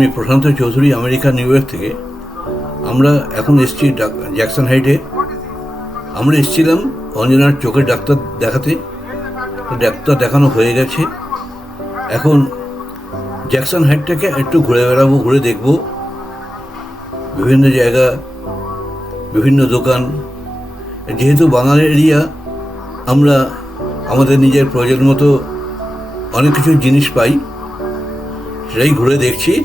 আমি Prashant Chowdhury, America, New York থেকে। আমরা এখন এসেছি জ্যাকসন হাইটে। আমরা এসেছিলাম অঞ্জনার চোখের ডাক্তার দেখাতে। ডাক্তার দেখানো হয়ে গেছে। এখন জ্যাকসন হাইটটাকে একটু ঘুরে বেড়াবো, ঘুরে দেখব। বিভিন্ন জায়গা, বিভিন্ন দোকান। যেহেতু বাঙালি এরিয়া, আমরা আমাদের নিজের প্রয়োজন মতো অনেক কিছু জিনিস পাই। সেটাই ঘুরে দেখছি।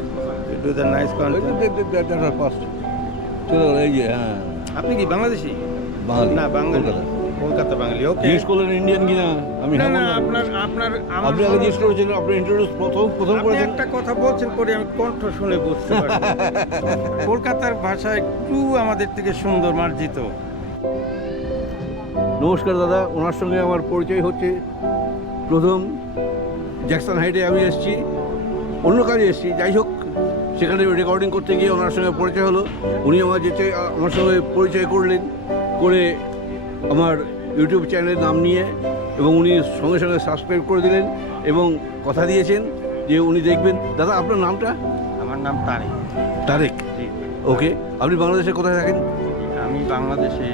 Do the nice content. চলো এই যে হ্যাঁ। আপনি কি বাংলাদেশি? বাঙালি না বাঙালি। কলকাতা। বাঙালি ওকে জিজ্ঞেস করলেন ইন্ডিয়ান কিনা? আমি না না আপনার আপনার আপনি আগে জিজ্ঞেস করেছিলেন আপনার ইন্ট্রোডিউস প্রথম প্রথম আপনি করেছেন? একটা কথা বলছেন পরে আমি কণ্ঠ শুনে বুঝতে পারি কলকাতার ভাষা একটু আমাদের থেকে সুন্দর মার্জিত। নমস্কার দাদা ওনার সঙ্গে আমার পরিচয় হচ্ছে। প্রথম জ্যাকসন হাইটে আমি এসেছি। অন্য কাজে এসেছি যাই হোক। সেখানে রেকর্ডিং করতে গিয়ে ওনার সঙ্গে পরিচয় হলো। উনি আমার যেতে আমার সঙ্গে পরিচয় করলেন করে আমার ইউটিউব চ্যানেলের নাম নিয়ে এবং উনি সঙ্গে সঙ্গে সাবস্ক্রাইব করে দিলেন এবং কথা দিয়েছেন যে উনি দেখবেন। দাদা আপনার নামটা? আমার নাম তারেক। তারেক? ওকে। আপনি বাংলাদেশে কোথায় থাকেন? আমি বাংলাদেশে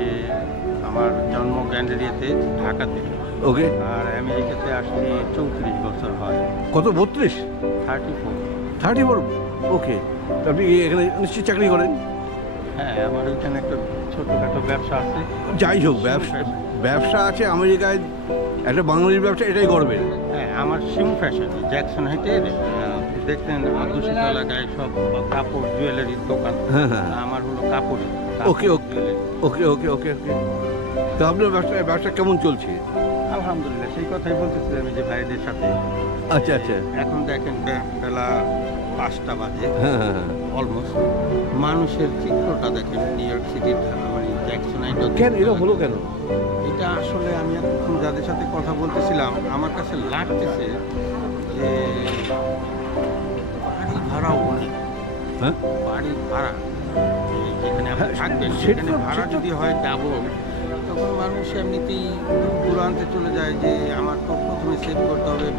আমার জন্ম গ্যান্ডেরিয়াতে ঢাকাতে। ওকে। আর আমেরিকাতে আসছি চৌত্রিশ বছর হয়। কত? বত্রিশ? Thirty four. Thirty four? Okay আপনি এখানে নিশ্চয়ই চাকরি করেন? হ্যাঁ আমার ওইখানে একটা ছোটোখাটো ব্যবসা আছে। যাই হোক ব্যবসা ব্যবসা আছে আমেরিকায় একটা বাঙালির ব্যবসা এটাই গর্বের হ্যাঁ আমার সিম ফ্যাশন জ্যাকসন হাইটের দেখতেন দূষিত এলাকায় সব কাপড় জুয়েলারির দোকান। হ্যাঁ হ্যাঁ। আমার হলো কাপড় ওকে, ওকে। ওকে ওকে ওকে ওকে। তো আপনার ব্যবসা ব্যবসা কেমন চলছে? আলহামদুলিল্লাহ সেই কথাই বলতেছিলাম যে ভাইদের সাথে। আচ্ছা আচ্ছা। এখন দেখেন বেলা পাঁচটা বাজে। হ্যাঁ হ্যাঁ হ্যাঁ। অলমোস্ট মানুষের চিত্রটা দেখেন নিউ ইয়র্ক সিটির মানে জ্যাকসন কেন? এটা হলো কেন? এটা আসলে আমি এখন যাদের সাথে কথা বলতেছিলাম আমার কাছে লাগতেছে যে বাড়ি ভাড়াও অনেক। হ্যাঁ? বাড়ি ভাড়া। যেখানে আপনি হ্যাঁ, থাকবেন সেখানে ভাড়া যদি হয় ডাবল তখন মানুষ এমনিতেই দূর দূরান্তে চলে যায় যে আমার তো প্রথমে সেভ করতে হবে।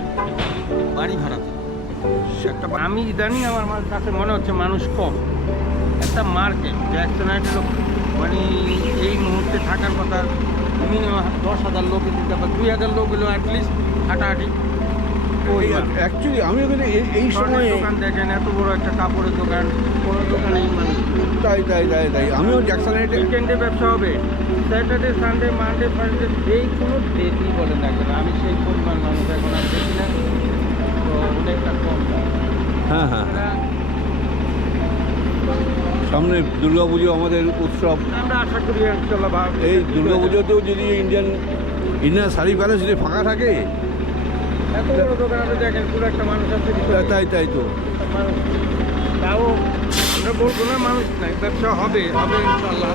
বাড়ি ভাড়াতে একটা আমি ইদানিং আমার কাছে মনে হচ্ছে মানুষ কম। একটা মার্কেট জ্যাকসন আইটের মানে এই মুহূর্তে থাকার কথা মিনিমাম দশ হাজার লোক দিতে বা দুই হাজার লোক হলেও অ্যাটলিস্ট হাঁটাহাঁটি অ্যাকচুয়ালি আমি ওখানে এই- সময়ে দোকান দেখেন এত বড় একটা কাপড়ের দোকান কোনো তাই তাই তাই তাই। আমিও জ্যাকসন হাইটে উইকেন্ডে ব্যবসা হবে। স্যাটারডে সানডে মানডে কোনো ডেটই বলেন না কেন আমি সেই পরিমাণ মানুষ এখন আর দেখি না তো অনেকটা কম হ্যাঁ হ্যাঁ হ্যাঁ। সামনে দুর্গাপুজো আমাদের উৎসব। আমরা আশা করি ইনশাল্লাহ ভাব এই দুর্গাপুজোতেও যদি ইন্ডিয়ান ইন্ডিয়ান শাড়ি প্যালেস যদি ফাঁকা থাকে এত বড় দোকান আপনি দেখেন পুরো একটা মানুষ আছে ভিতরে। তাই তাই তো। তাও আমরা বলব না মানুষ নাই ব্যবসা হবে হবে ইনশাল্লাহ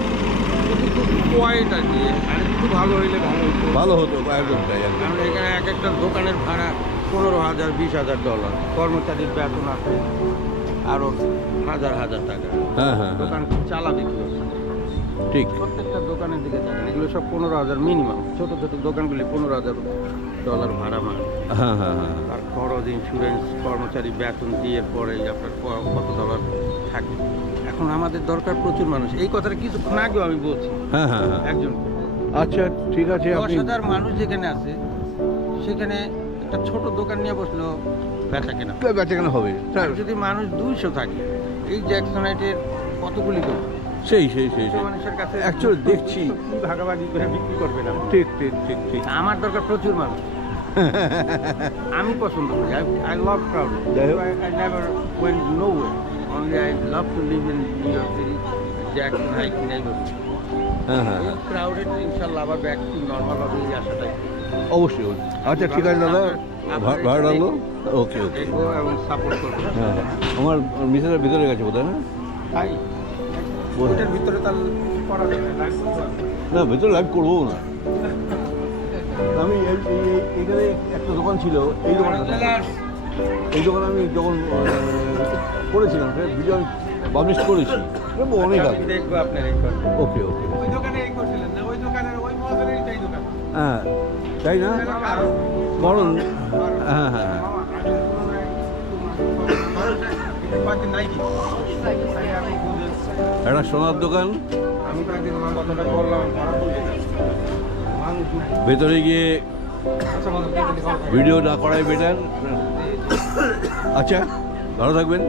কিন্তু খুব কোয়াইট আর কি একটু ভালো হইলে ভালো হতো। ভালো হতো একদম তাই কারণ এখানে এক একটা দোকানের ভাড়া। পনেরো হাজার বিশ হাজার ডলার। কর্মচারীর বেতন আছে আরও হাজার হাজার টাকা। হ্যাঁ হ্যাঁ হ্যাঁ। দোকান চালাবে কি? ঠিক। প্রত্যেকটা দোকানের দিকে দেখেন এগুলো সব পনেরো হাজার মিনিমাম ছোট ছোট দোকানগুলি পনেরো হাজার ডলার ভাড়া মার হ্যাঁ হ্যাঁ হ্যাঁ। তার খরচ ইন্স্যুরেন্স কর্মচারী বেতন দিয়ে পরে আপনার কত ডলার থাকে এখন আমাদের দরকার প্রচুর মানুষ। এই কথাটা কিছুক্ষণ আগেও আমি বলছি। হ্যাঁ হ্যাঁ হ্যাঁ। একজন। আচ্ছা ঠিক আছে দশ হাজার মানুষ যেখানে আছে সেখানে একটা ছোট দোকান নিয়ে বসল বেচা কেনা বেচা কেন হবে। যদি মানুষ দুইশো থাকে এই জ্যাকসনাইটের কতগুলি দোকান? সেই সেই সেই মানুষের কাছে Actually দেখছি। ভাগাভাগি করে বিক্রি করবে না? ঠিক ঠিক ঠিক ঠিক। আমার দরকার প্রচুর মানুষ। আমি পছন্দ করি। I love crowd I never when no way only I love to live in New York City Jackson height neighbour হ্যাঁ হ্যাঁ ক্রাউডেড ইনশাল্লাহ আবার ব্যাক টু নর্মাল হবে এই আশাটাই অবশ্যই। আচ্ছা ঠিক আছে দাদা। ভা- ভালো লাগল? ওকে ওকে। হ্যাঁ। আমার মিসেসের ভিতরে গেছে বোধ হয় না না না ভেতরে লাইভ করব না। আমি এখানে একটা দোকান ছিল এই দোকানটা। এই দোকান আমি যখন করেছিলাম ভিডিও আমি পাবলিশ করেছি। অনেক আগে। দেখব আপনার ওকে ওকে। ওই দোকানে এই করছিলেন না ওই দোকানের ওই মহাজনেরই দোকান। হ্যাঁ। তাই না বরং হ্যাঁ হ্যাঁ একটা সোনার দোকান হয়ে। ভেতরে গিয়ে। ভিডিও না করাই বেটার আচ্ছা ভালো থাকবেন।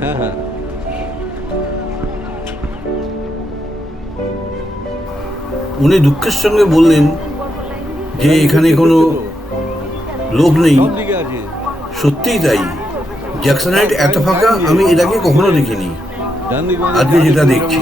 হ্যাঁ হ্যাঁ উনি দুঃখের সঙ্গে বললেন যে এখানে কোনো লোক নেই। সত্যিই তাই। জ্যাকসনাইট এত ফাঁকা আমি এটাকে কখনো দেখিনি। আজকে যেটা দেখছি।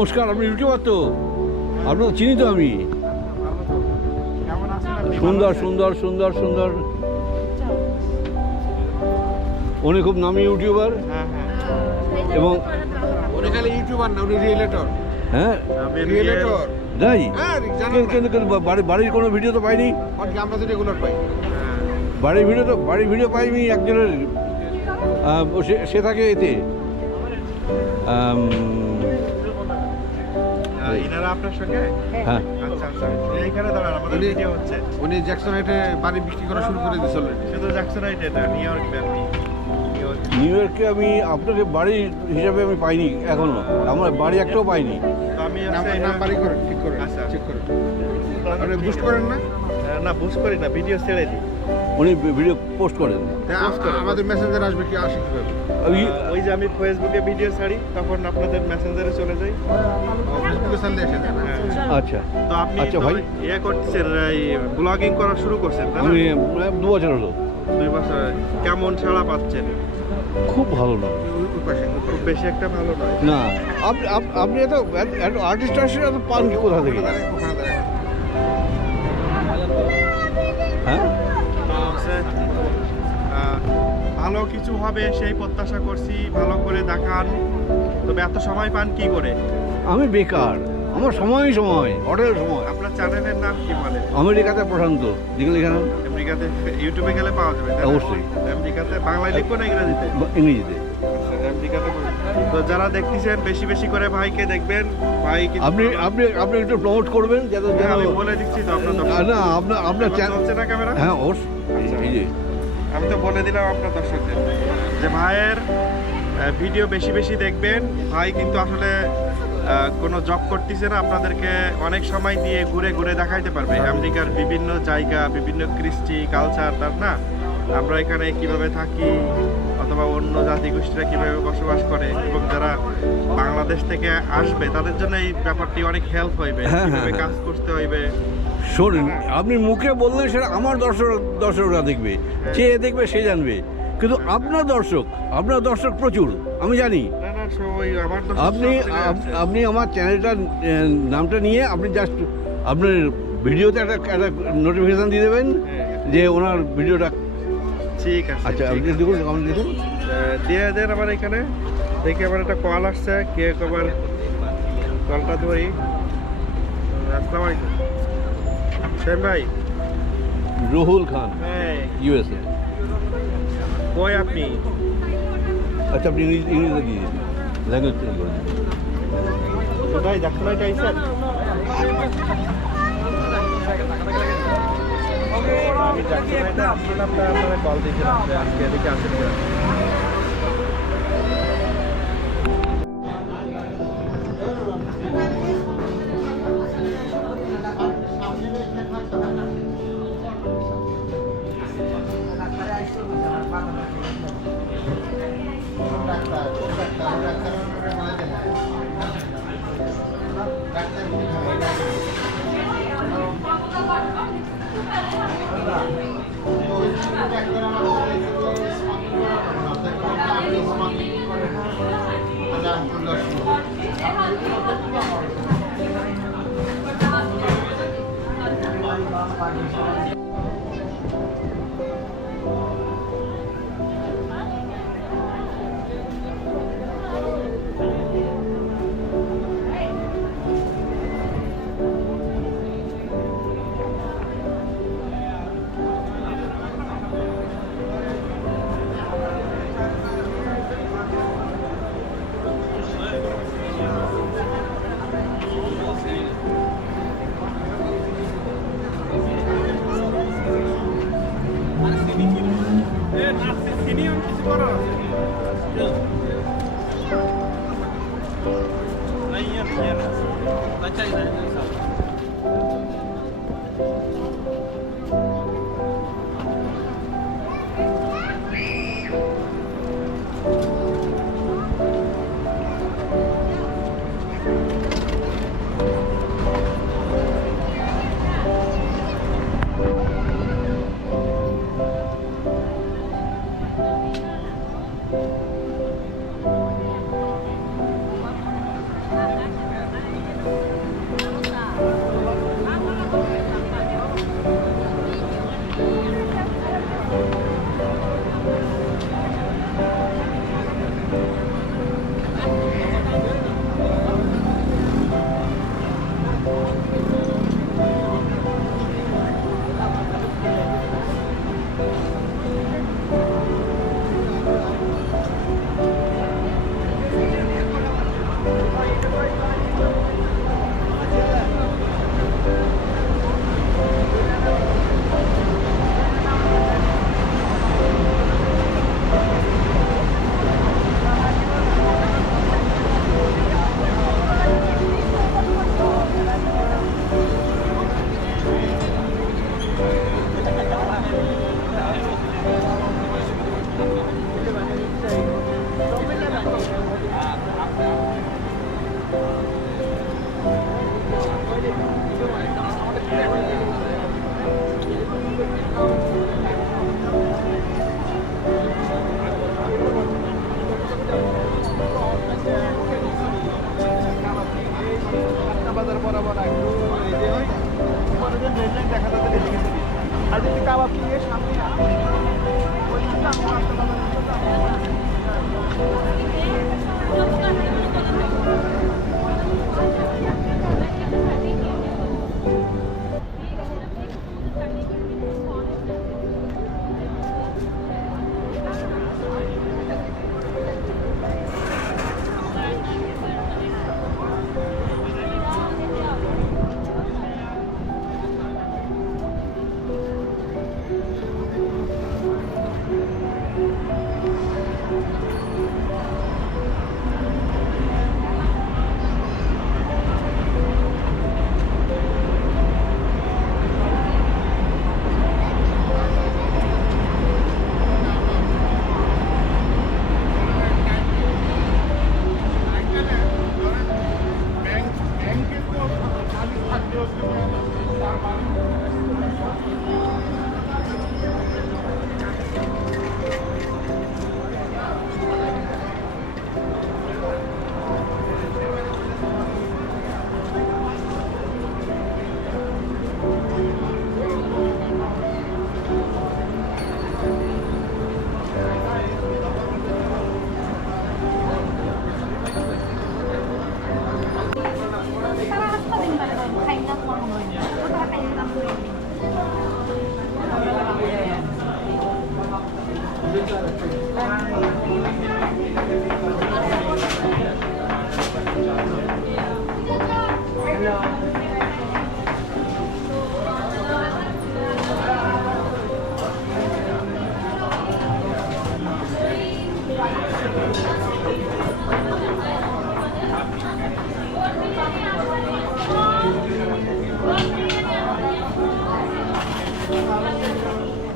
নমস্কার আপনি ইউটিউবার তো আপনার চিনি তো আমি? সুন্দর সুন্দর সুন্দর সুন্দর। উনি খুব নামি ইউটিউবার। এবং উনি খালি ইউটিউবার না উনি রিয়েলেটর। হ্যাঁ? রিয়েলেটর। তাই? হ্যাঁ, কিন্তু- কিন্তু বাড়ির কোনো ভিডিও তো পাইনি? অনেক আমরা তো রেগুলার পাই। বাড়ির ভিডিও তো বাড়ির ভিডিও পাইনি একজনের সে- থাকে এতে। ইনারা আপনার সঙ্গে? হ্যাঁ। আচ্ছা আচ্ছা। এইখানে দাঁড়ান আমাদের উনি- ভিডিও হচ্ছে। উনি জ্যাকসন হাইটে বাড়ি বিক্রি করা শুরু করে দিয়েছিল শুধু জ্যাকসনাইট এটা নিউ ইয়র্ক নিউ ইয়র্ক নিউ ইয়র্কে আমি আপনাকে বাড়ি হিসাবে আমি পাইনি এখনও। আমার বাড়ি একটাও পাইনি। তো আমি নাম বাড়ি করেন ঠিক করেন আচ্ছা। চেক আপনি বুস্ট করেন না? না বুস্ট করি না ভিডিও ছেড়ে দিই। উনি ভিডিও পোস্ট করেন। আমাদের মেসেঞ্জার আসবে কি আসে কীভাবে? ওই ওই যে আমি ফেসবুকে ভিডিও ছাড়ি তখন আপনাদের মেসেঞ্জারে চলে যাই। ফেসবুকে সামনে এসে যান হ্যাঁ। আচ্ছা। তো আপনি আচ্ছা, ভাই। ইয়ে করছেন এই ব্লগিং করা শুরু করছেন তাই না? আমি দু বছর হলো দুই বছর কেমন সাড়া পাচ্ছেন? খুব ভালো না খুব বেশি একটা ভালো নয়। না আপনি আপনি এত এত আর্টিস্ট আসলে এত পান কি কোথা থেকে? ভালো কিছু হবে সেই প্রত্যাশা করছি ভালো করে দেখান। তবে এত সময় পান কি করে? আমি বেকার। আমার সময় সময় অঢেল সময়। আপনার চ্যানেলের নাম কি বলে আমেরিকাতে প্রশান্ত। যেগুলো এখানে? আমেরিকাতে ইউটিউবে গেলে পাওয়া যাবে অবশ্যই। আমেরিকাতে বাংলায় লিখব না ইংরেজিতে? ইংরেজিতে। আমেরিকাতে তো যারা দেখতেছেন বেশি বেশি করে ভাইকে দেখবেন ভাই আপনি আপনি আপনি একটু প্রমোট করবেন যাতে হ্যাঁ, আমি বলে দিচ্ছি তো আপনার না আপনার আপনার চ্যানেল চলছে না ক্যামেরা হ্যাঁ অবশ্যই। আচ্ছা। এই যে আমি তো বলে দিলাম আপনার দর্শকদের। যে ভাইয়ের ভিডিও বেশি বেশি দেখবেন। ভাই কিন্তু আসলে কোনো জব করতেছে না আপনাদেরকে অনেক সময় দিয়ে ঘুরে ঘুরে দেখাইতে পারবে। আমেরিকার বিভিন্ন জায়গা বিভিন্ন কৃষ্টি কালচার তার না? আমরা এখানে কীভাবে থাকি অথবা অন্য জাতিগোষ্ঠীরা কীভাবে বসবাস করে এবং যারা বাংলাদেশ থেকে আসবে তাদের জন্য এই ব্যাপারটি অনেক হেল্প হইবে। হ্যাঁ, কীভাবে হ্যাঁ, কাজ করতে হইবে শোনেন আপনি মুখে বললে সেটা আমার দর্শক দর্শকরা দেখবে যে দেখবে সে জানবে। কিন্তু আপনার দর্শক আপনার দর্শক প্রচুর আমি জানি। আপনি। আপনি আমার চ্যানেলটার নামটা নিয়ে আপনি জাস্ট আপনার ভিডিওতে একটা একটা নোটিফিকেশান দিয়ে দেবেন যে ওনার ভিডিওটা। ঠিক আছে আচ্ছা আপনি দেখুন আপনি দেখুন। দিয়ে দেন আমার এখানে। দেখি আমার একটা কল আসছে কে কবার। কলটা ধরি। আসসালামু আলাইকুম। সেম ভাই। রুহুল খান হ্যাঁ। ইউএসএ কই আপনি? আচ্ছা আপনি ইংলিশে দিয়ে দিন। ল্যাঙ্গুয়েজ চেঞ্জ করে দিন। কোথায় দেখতে নাই আইসেন আমি তাই আপনারা কল দিয়েছিলাম আজকে এদিকে আসেন। Thank you.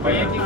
Vai aqui,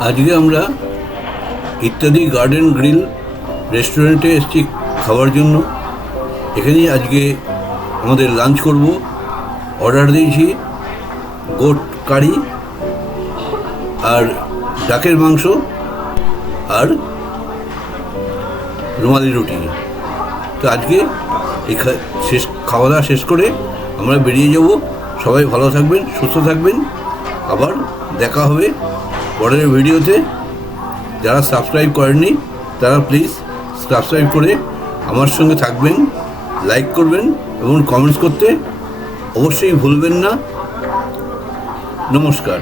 আজকে আমরা ইত্যাদি গার্ডেন গ্রিল রেস্টুরেন্টে এসেছি খাওয়ার জন্য। এখানেই আজকে আমাদের লাঞ্চ করব। অর্ডার দিয়েছি গোট কারি আর ডাকের মাংস আর রুমালি রুটি। তো আজকে এই শেষ খাওয়া দাওয়া শেষ করে আমরা বেরিয়ে যাব। সবাই ভালো থাকবেন, সুস্থ থাকবেন। আবার দেখা হবে পরের ভিডিওতে যারা সাবস্ক্রাইব করেননি, তারা প্লিজ সাবস্ক্রাইব করে আমার সঙ্গে থাকবেন লাইক করবেন এবং কমেন্টস করতে অবশ্যই ভুলবেন না। নমস্কার।